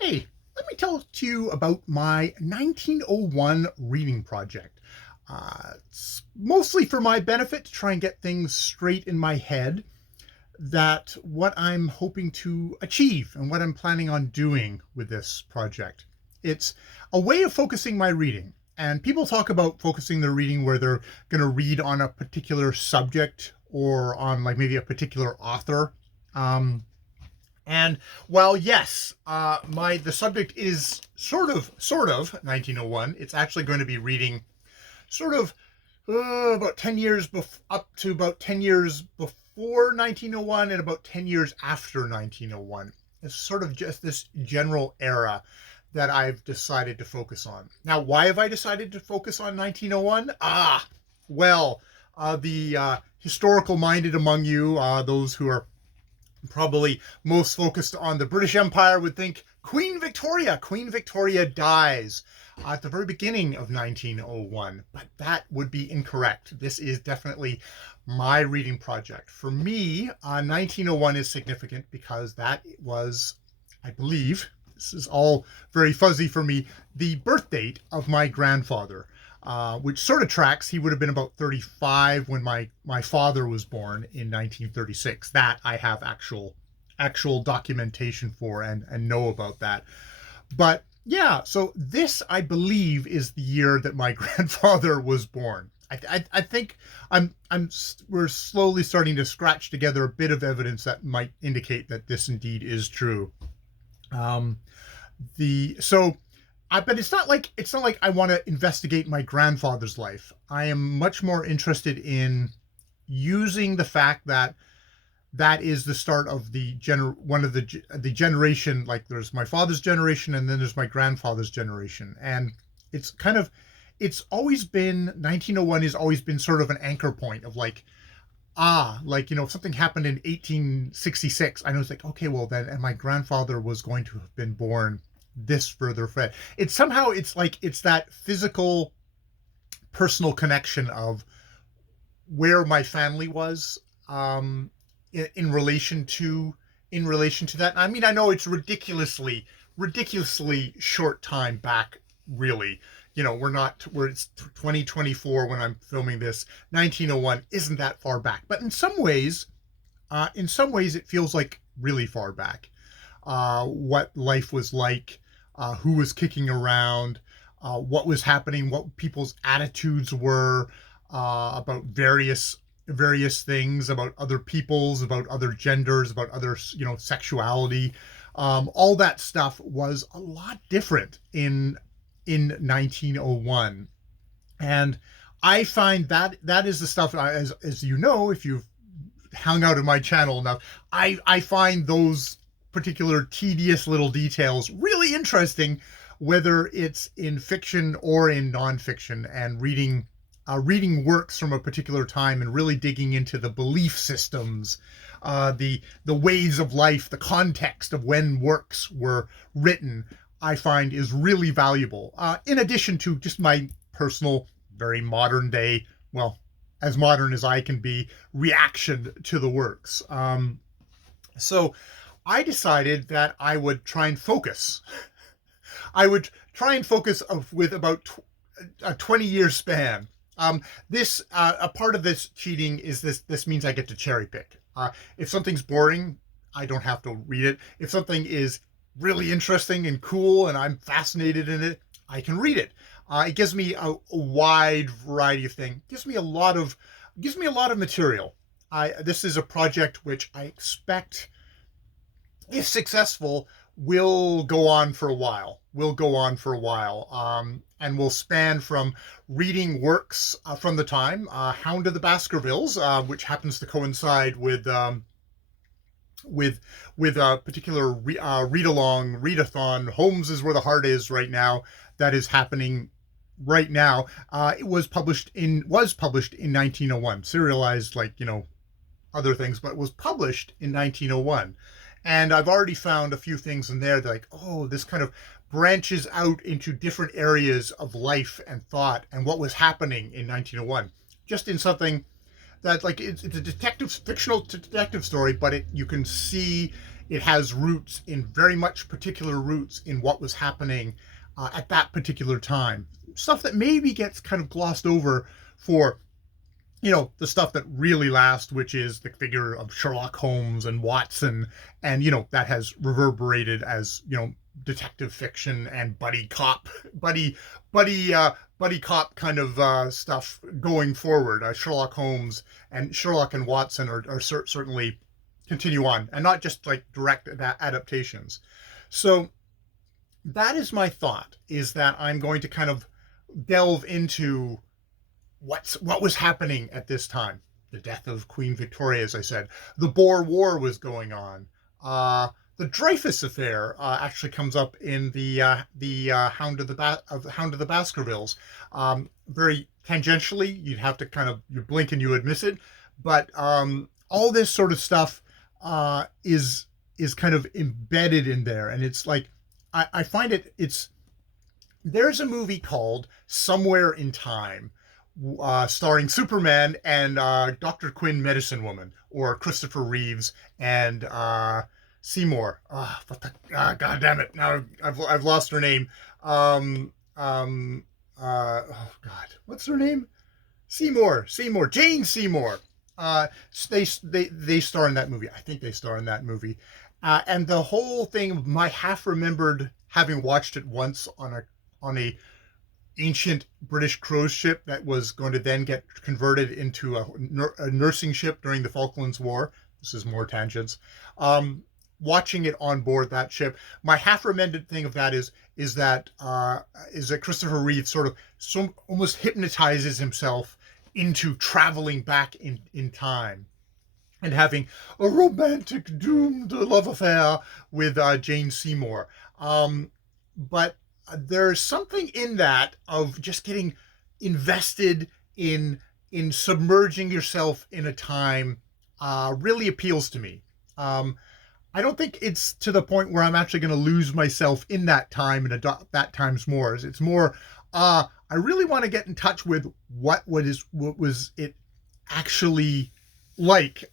Hey, let me tell to you about my 1901 reading project. It's mostly for my benefit to try and get things straight in my head that what I'm hoping to achieve and what I'm planning on doing with this project. It's a way of focusing my reading. And people talk about focusing their reading where they're going to read on a particular subject or on like maybe a particular author. Um, and while yes, my the subject is sort of 1901, it's actually going to be reading sort of about 10 years up to about 10 years before 1901 and about 10 years after 1901. It's sort of just this general era that I've decided to focus on. Now, why have I decided to focus on 1901? Well, the historical minded among you, those who are probably most focused on the British Empire, would think Queen Victoria. Queen Victoria dies at the very beginning of 1901, but that would be incorrect. This is definitely my reading project. For me, 1901 is significant because that was, I believe, this is all very fuzzy for me, the birth date of my grandfather. Which sort of tracks. He would have been about 35 when my father was born in 1936. That I have actual documentation for and know about that. But yeah, so this I believe is the year that my grandfather was born. I think we're slowly starting to scratch together a bit of evidence that might indicate that this indeed is true. Um, the so but it's not like I want to investigate my grandfather's life. I am much more interested in using the fact that that is the start of one of the generation. Like there's my father's generation, and then there's my grandfather's generation, and it's kind of it's always been 1901 has always been sort of an anchor point of like if something happened in 1866, I know it's like, okay, well then, and my grandfather was going to have been born this further fed. It's that physical personal connection of where my family was in relation to that. I mean, I know it's ridiculously short time back, really. It's 2024 when I'm filming this. 1901 isn't that far back, but in some ways it feels like really far back. What life was like, who was kicking around, what was happening, what people's attitudes were about various things, about other peoples, about other genders, about other sexuality. All that stuff was a lot different in 1901, and I find that is the stuff, as you know, if you've hung out in my channel enough, I find those particular tedious little details really interesting, whether it's in fiction or in nonfiction, and reading works from a particular time and really digging into the belief systems, the ways of life, the context of when works were written, I find is really valuable. In addition to just my personal, very modern day, well, as modern as I can be, reaction to the works. So I decided that I would try and focus. With about a 20-year span. This a part of this cheating is this means I get to cherry pick. If something's boring, I don't have to read it. If something is really interesting and cool and I'm fascinated in it, I can read it. It gives me a wide variety of things. Gives me a lot of material. This is a project which I expect, if successful, will go on for a while. And will span from reading works from the time, Hound of the Baskervilles, which happens to coincide with a particular read-along, readathon. Holmes is where the heart is right now. That is happening right now. It was published in 1901, serialized like other things, but was published in 1901. And I've already found a few things in there that like, oh, this kind of branches out into different areas of life and thought and what was happening in 1901. Just in something that like it's a fictional detective story, but you can see it has roots in very much particular roots in what was happening at that particular time. Stuff that maybe gets kind of glossed over for, the stuff that really lasts, which is the figure of Sherlock Holmes and Watson, and that has reverberated as detective fiction and buddy cop kind of stuff going forward. Sherlock Holmes and Sherlock and Watson are certainly continue on, and not just like direct adaptations. So that is my thought, is that I'm going to kind of delve into what was happening at this time. The death of Queen Victoria, as I said. The Boer War was going on. The Dreyfus affair actually comes up in the Hound of the Baskervilles. Very tangentially, you'd have to you blink and you would miss it, but all this sort of stuff is kind of embedded in there, and it's like I find there's a movie called Somewhere in Time, starring Superman and Dr. Quinn Medicine Woman, or Christopher Reeves and Seymour. God damn it! Now I've lost her name. Oh God, what's her name? Seymour, Jane Seymour. They star in that movie. I think they star in that movie. And the whole thing, my half remembered having watched it once on a ancient British cruise ship that was going to then get converted into a nursing ship during the Falklands War. This is more tangents. Watching it on board that ship, my half remembered thing of that is that Christopher Reeve sort of almost hypnotizes himself into traveling back in time and having a romantic doomed love affair with Jane Seymour. But there's something in that of just getting invested in submerging yourself in a time really appeals to me. I don't think it's to the point where I'm actually going to lose myself in that time and adopt that time's more. It's more, I really want to get in touch with what was it actually like.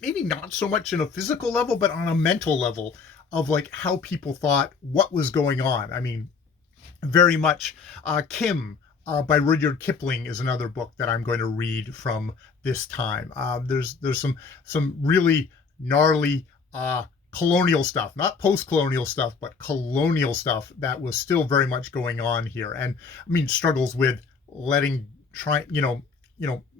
Maybe not so much in a physical level, but on a mental level of like how people thought what was going on. I mean, very much Kim by Rudyard Kipling is another book that I'm going to read from this time. There's some really gnarly colonial stuff, not post-colonial stuff, but colonial stuff that was still very much going on here. And I mean, struggles with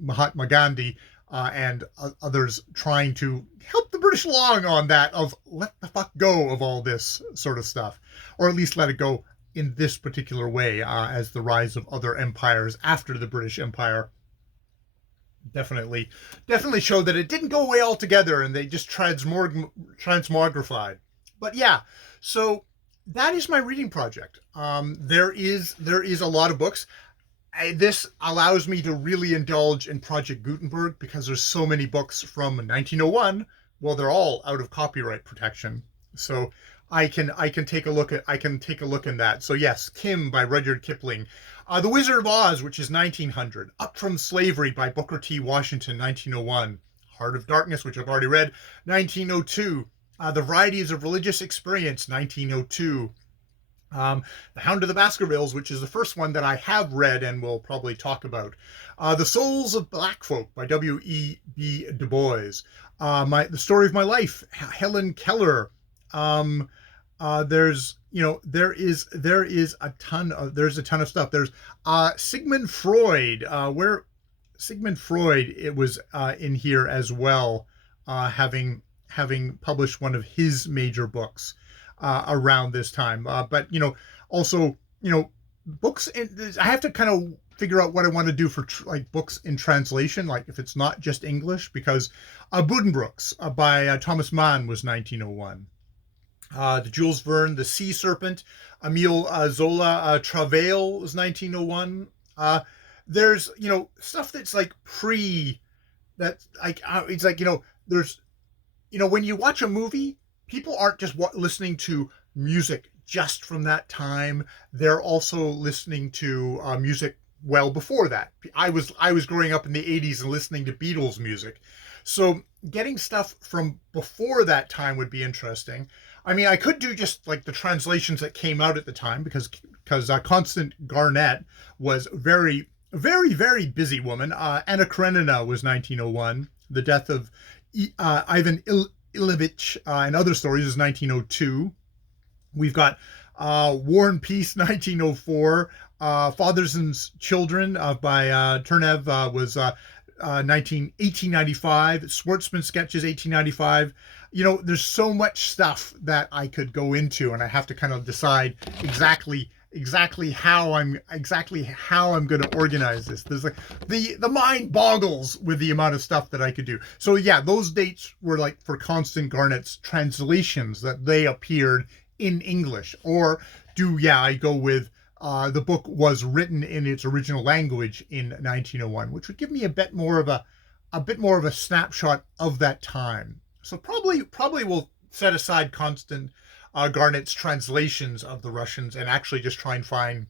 Mahatma Gandhi and others trying to help the British along on that of let the fuck go of all this sort of stuff, or at least let it go in this particular way, as the rise of other empires after the British Empire definitely showed that it didn't go away altogether and they just transmogrified. But yeah, so that is my reading project. There is a lot of books. This allows me to really indulge in Project Gutenberg because there's so many books from 1901. Well, they're all out of copyright protection, so I can take a look in that. So yes, Kim by Rudyard Kipling, The Wizard of Oz, which is 1900, Up from Slavery by Booker T. Washington, 1901, Heart of Darkness, which I've already read, 1902, The Varieties of Religious Experience, 1902, The Hound of the Baskervilles, which is the first one that I have read and will probably talk about, The Souls of Black Folk by W.E.B. Du Bois, The Story of My Life, Helen Keller. There is a ton of stuff. There's Sigmund Freud, where Sigmund Freud, it was in here as well, having published one of his major books around this time. But also books I have to kind of figure out what I want to do for like books in translation, like if it's not just English, because Buddenbrooks by Thomas Mann was 1901. The Jules Verne, The Sea Serpent, Emile Zola Travail was 1901. There's stuff that's like it's like there's when you watch a movie, people aren't just listening to music just from that time. They're also listening to music well before that. I was growing up in the 80s and listening to Beatles music. So getting stuff from before that time would be interesting. I mean, I could do just like the translations that came out at the time because Constant Garnett was very busy woman. Anna Karenina was 1901. The death of Ivan Ilyich and other stories is 1902. We've got War and Peace 1904. Fathers and Children by Turnev was 1895. Schwartzman Sketches 1895. You know, there's so much stuff that I could go into, and I have to kind of decide exactly how I'm going to organize this. There's like the mind boggles with the amount of stuff that I could do. So yeah, those dates were like for Constant Garnett's translations that they appeared in English. Or I go with the book was written in its original language in 1901, which would give me a bit more of a snapshot of that time. So probably we'll set aside Constant Garnett's translations of the Russians and actually just try and find,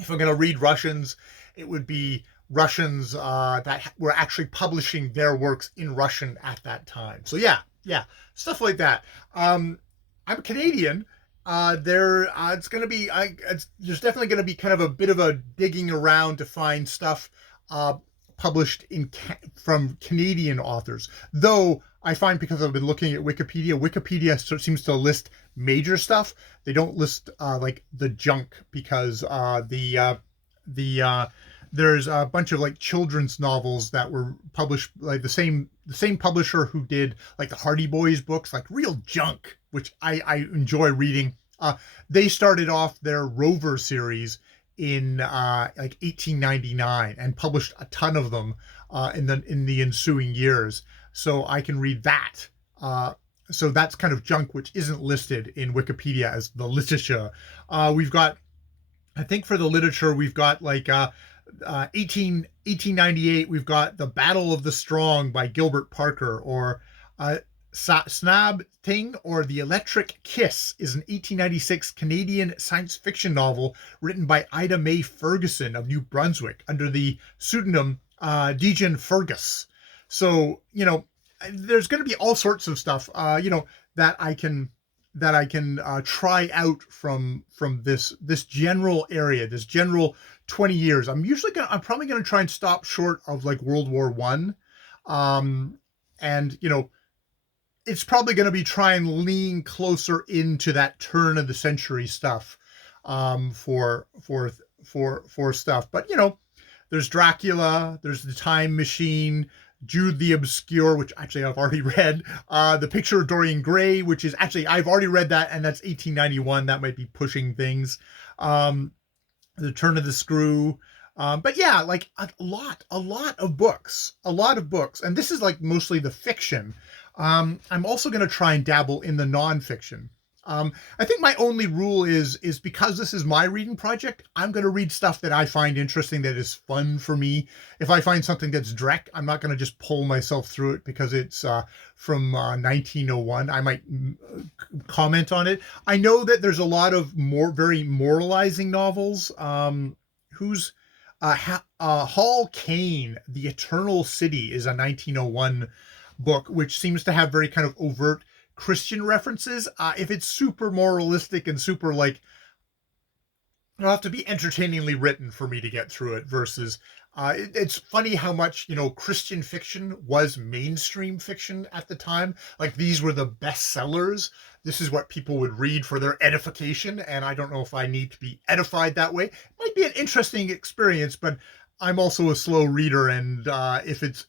if I'm going to read Russians, it would be Russians that were actually publishing their works in Russian at that time. So yeah, stuff like that. I'm Canadian. It's going to be, there's definitely going to be kind of a bit of a digging around to find stuff published from Canadian authors. Though I find, because I've been looking at Wikipedia seems to list major stuff. They don't list like the junk, because there's a bunch of like children's novels that were published, like the same publisher who did like the Hardy Boys books, like real junk, which I enjoy reading. They started off their Rover series in like 1899 and published a ton of them in the ensuing years. So I can read that. So that's kind of junk, which isn't listed in Wikipedia as the literature. We've got, I think for the literature, we've got like 1898, we've got The Battle of the Strong by Gilbert Parker, or Snab Thing, or The Electric Kiss is an 1896 Canadian science fiction novel written by Ida Mae Ferguson of New Brunswick under the pseudonym Rdng Prjct. So, you know, there's going to be all sorts of stuff, that I can try out from this general area, this general 20 years. I'm probably going to try and stop short of like World War One. And, you know, it's probably going to be try and lean closer into that turn of the century stuff, for stuff. But, you know, there's Dracula, there's The Time Machine, Jude the Obscure, which actually I've already read. The Picture of Dorian Gray, which is actually, I've already read that, and that's 1891. That might be pushing things. The Turn of the Screw. But yeah, like a lot of books. And this is like mostly the fiction. I'm also going to try and dabble in the nonfiction. I think my only rule is because this is my reading project, I'm going to read stuff that I find interesting, that is fun for me. If I find something that's dreck, I'm not going to just pull myself through it because it's from 1901. I might comment on it. I know that there's a lot of very moralizing novels. Who's Hall Caine, The Eternal City is a 1901 book, which seems to have very kind of overt Christian references. If it's super moralistic and super like, it'll have to be entertainingly written for me to get through it, versus it's funny how much, you know, Christian fiction was mainstream fiction at the time. Like, these were the bestsellers. This is what people would read for their edification, and I don't know if I need to be edified that way. It might be an interesting experience, but I'm also a slow reader, and if it's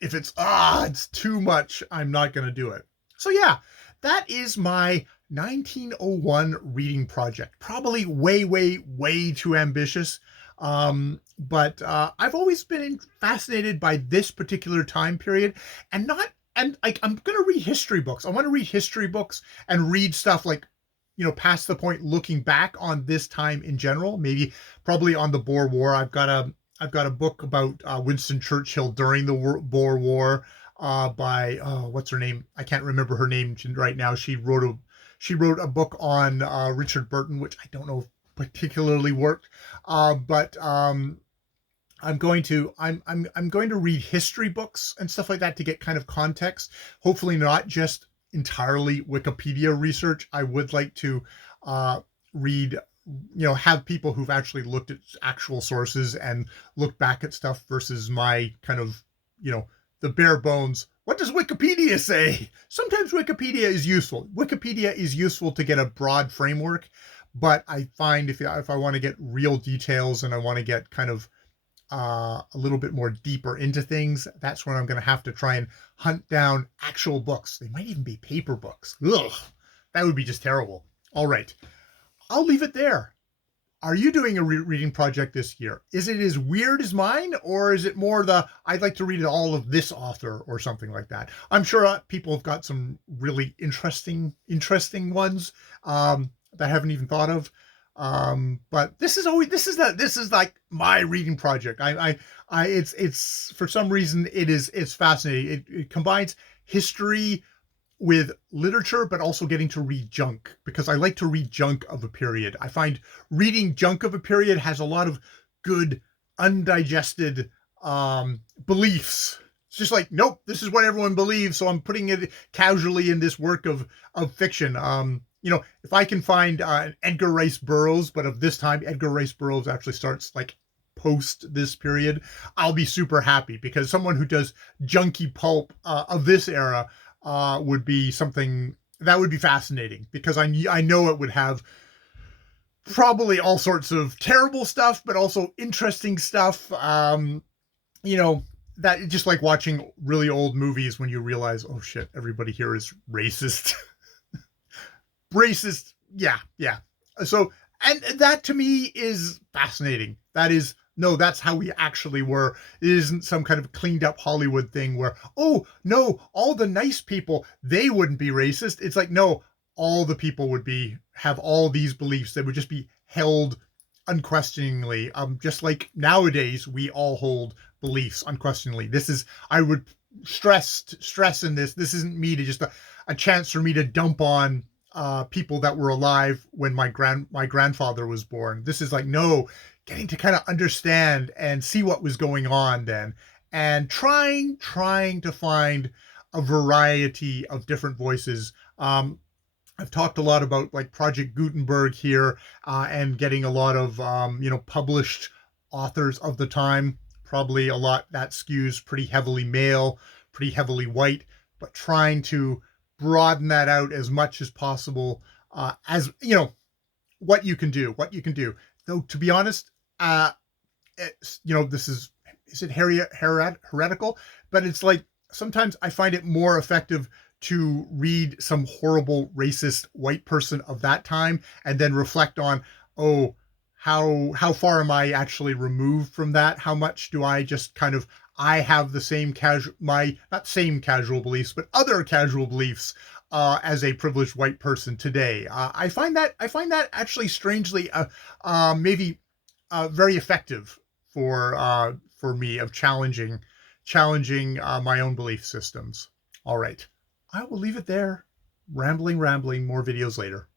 too much, I'm not going to do it. So yeah, that is my 1901 reading project. Probably way too ambitious. But I've always been fascinated by this particular time period, and I'm going to read history books. I want to read history books and read stuff like, you know, past the point, looking back on this time in general, probably on the Boer War. I've got a book about Winston Churchill during the Boer War, by what's her name? I can't remember her name right now. She wrote a book on Richard Burton, which I don't know if particularly worked. But I'm going to read history books and stuff like that to get kind of context. Hopefully not just entirely Wikipedia research. I would like to read, have people who've actually looked at actual sources and looked back at stuff versus my kind of, the bare bones. What does Wikipedia say? Sometimes Wikipedia is useful. Wikipedia is useful to get a broad framework, but I find if I want to get real details and I want to get kind of a little bit more deeper into things, that's when I'm going to have to try and hunt down actual books. They might even be paper books. Ugh, that would be just terrible. All right, I'll leave it there. Are you doing a reading project this year? Is it as weird as mine, or is it more the I'd like to read all of this author or something like that? I'm sure people have got some really interesting ones that I haven't even thought of. But this is like my reading project. It's for some reason it's fascinating. It combines history with literature, but also getting to read junk, because I like to read junk of a period. I find reading junk of a period has a lot of good undigested beliefs. It's just like, nope, this is what everyone believes, so I'm putting it casually in this work of fiction. If I can find Edgar Rice Burroughs, but of this time, Edgar Rice Burroughs actually starts like post this period, I'll be super happy, because someone who does junky pulp of this era would be something that would be fascinating, because I know it would have probably all sorts of terrible stuff, but also interesting stuff. That just like watching really old movies when you realize, oh shit, everybody here is racist. Racist. Yeah, yeah. So, and that to me is fascinating. That is, no, that's how we actually were. It isn't some kind of cleaned up Hollywood thing where, oh, no, all the nice people, they wouldn't be racist. It's like, no, all the people would have all these beliefs that would just be held unquestioningly. Just like nowadays, we all hold beliefs unquestioningly. I would stress in this. This isn't me to just a chance for me to dump on people that were alive when my grandfather was born. This is like, no, getting to kind of understand and see what was going on then, and trying to find a variety of different voices. I've talked a lot about like Project Gutenberg here, and getting a lot of published authors of the time. Probably a lot that skews pretty heavily male, pretty heavily white, but trying to broaden that out as much as possible, as what you can do. Though to be honest, this is it heretical, but it's like sometimes I find it more effective to read some horrible racist white person of that time and then reflect on, oh, how far am I actually removed from that? How much do I just kind of I have the same not same casual beliefs, but other casual beliefs as a privileged white person today. I find that actually strangely maybe very effective for me of challenging my own belief systems. All right, I will leave it there. Rambling. More videos later.